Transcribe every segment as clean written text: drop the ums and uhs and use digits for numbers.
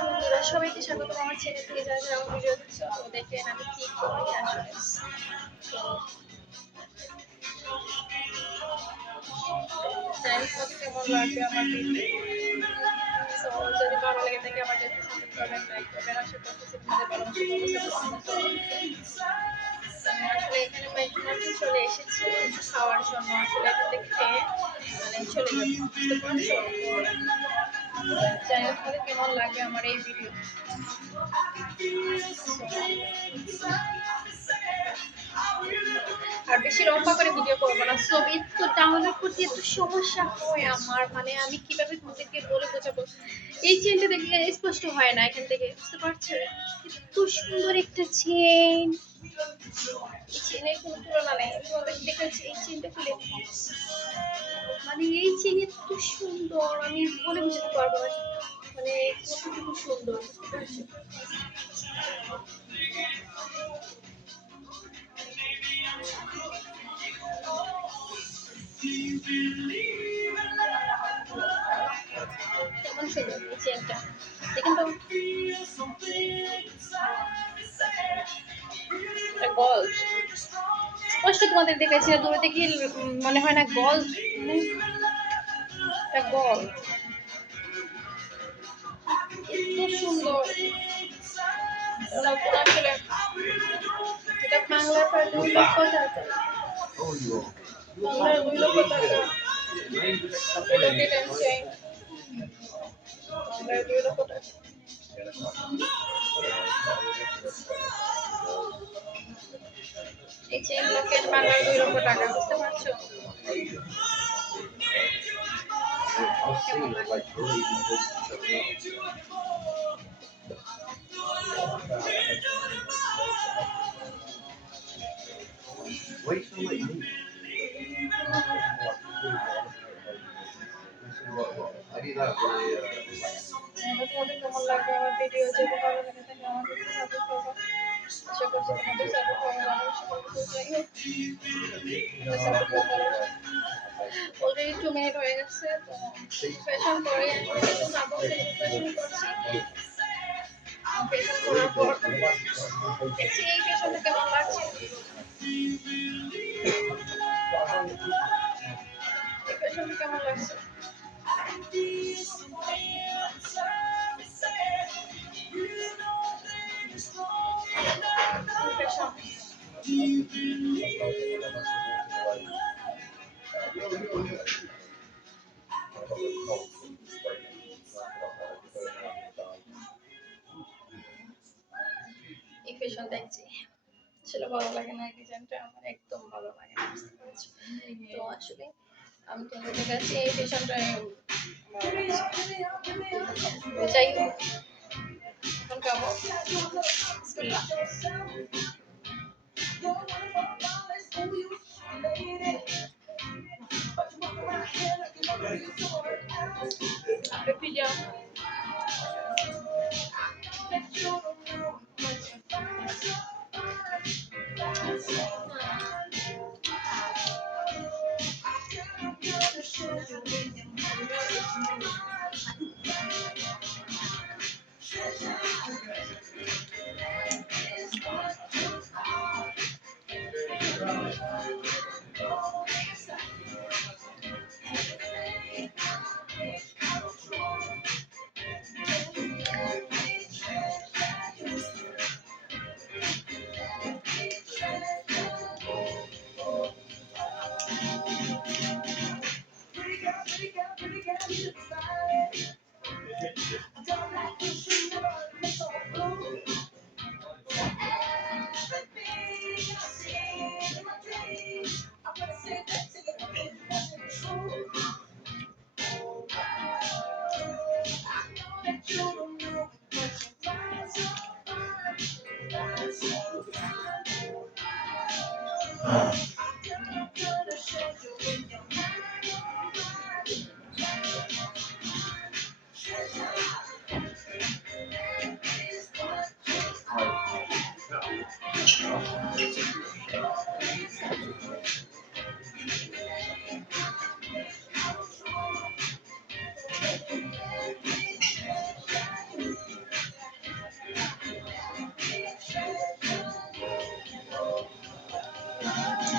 বন্ধুরা সবাইকে স্বাগত আমার চ্যানেল থেকে যারা যারা আমার ভিডিও দেখছো তো দেখেন আমি কি করি আসলে তো কেমন লাগবে আমার তো যদি ভালো লেগে থাকে আমার চ্যানেল সাবস্ক্রাইব করবেন লাইক করবেন আশা করতেছি তোমাদের আসলে এখানে মেট্রোতে চলে এসেছি খাওয়ার জন্য আসলে এখান থেকে খেয়ে মানে চলে যাবো বুঝতে পারছো যাই হোক কেমন লাগে আমার এই ভিডিও আর বেশি লম্বা করে ভিডিও করবো না ছবি তো ডাউনলোড করতে একটু সমস্যা হয় আমার মানে আমি কিভাবে তোমাদেরকে বলে বোঝাবো এই চেনটা দেখলে স্পষ্ট হয় না এখান থেকে বুঝতে পারছো এত সুন্দর একটা চেন এই চেনের কোনো তুলনা নেই তোমাদের দেখেছি এই চেনটা খুলে মানে এই চেন এত সুন্দর আমি বলে বোঝাতে পারবো না মানে কতটুকু সুন্দর বুঝতে পারছো কেমন সুন্দর এই চেনটা দেখেন তো গোল্ড স্পষ্ট তোমাদের দেখাচ্ছি না দূরে দেখি মনে হয় না গোল্ড এটা গোল্ড এত সুন্দর আসলে এটা বাংলার প্রায় 2 লক্ষ টাকা বাংলার 2 লক্ষ টাকা এটা কেটেন চাই বাংলার 2 লক্ষ টাকা এই চেন লকেট বাংলার 2 লক্ষ টাকা বুঝতে পারছো Wait till like me. I need that really. কেমন লাগবে আমার ভিডিও যদি ভালো লাগে থাকে আমাকে সাপোর্ট করবো আশা করছি তোমাদের সাপোর্ট করবো অলরেডি 2 মিনিট হয়ে গেছে তো ফ্যাশন করে খাবো ফ্যাশন করছি ফ্যাশন করার পর দেখছি এই ফ্যাশনটা কেমন লাগছে এই ফ্যাশনটা কেমন লাগছে এই ফ্যাশন দেখছি আসলে ভালো লাগে না ডিজাইনটা আমার একদম ভালো লাগে না তো আসলে আমি তোমাদের কাছে এই ফ্যাশনটা যাই হোক এখন খাবো বিসমিল্লাহ পিজা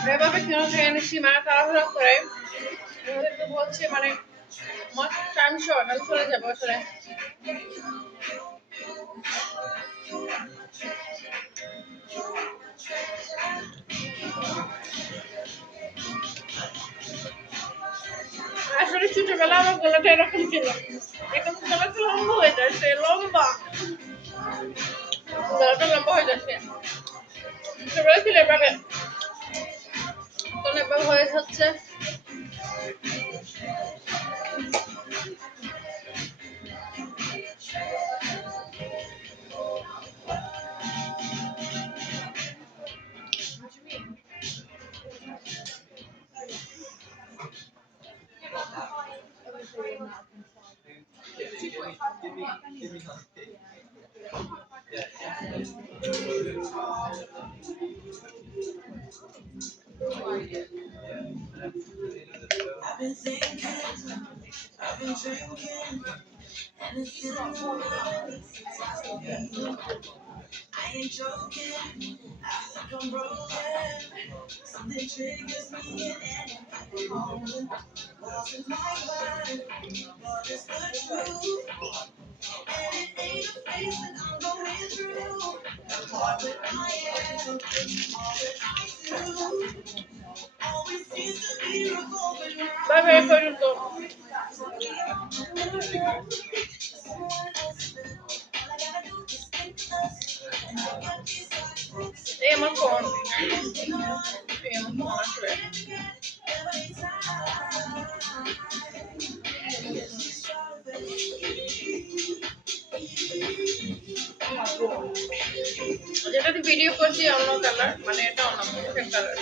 এভাবে কেন ট্রেনের সীমানা তাড়াহুড়া করে ওদেরকে বলছে মানে আমার টাইম শর্ট আমি চলে যাবো আসলে আসলে ছোটবেলা আমার গলাটা এরকম ছিল এখন গলাটা লম্বা হয়ে যাচ্ছে লম্বা গলাটা লম্বা হয়ে যাচ্ছে ছোটবেলা ছিল এভাবে এখন এভাবে হয়ে যাচ্ছে বাই বাই পর্যন্ত এই আমার ফোন এই আমার ফোন আসলে যেটাতে ভিডিও করছি অন্য কালার মানে এটা অন্য কালার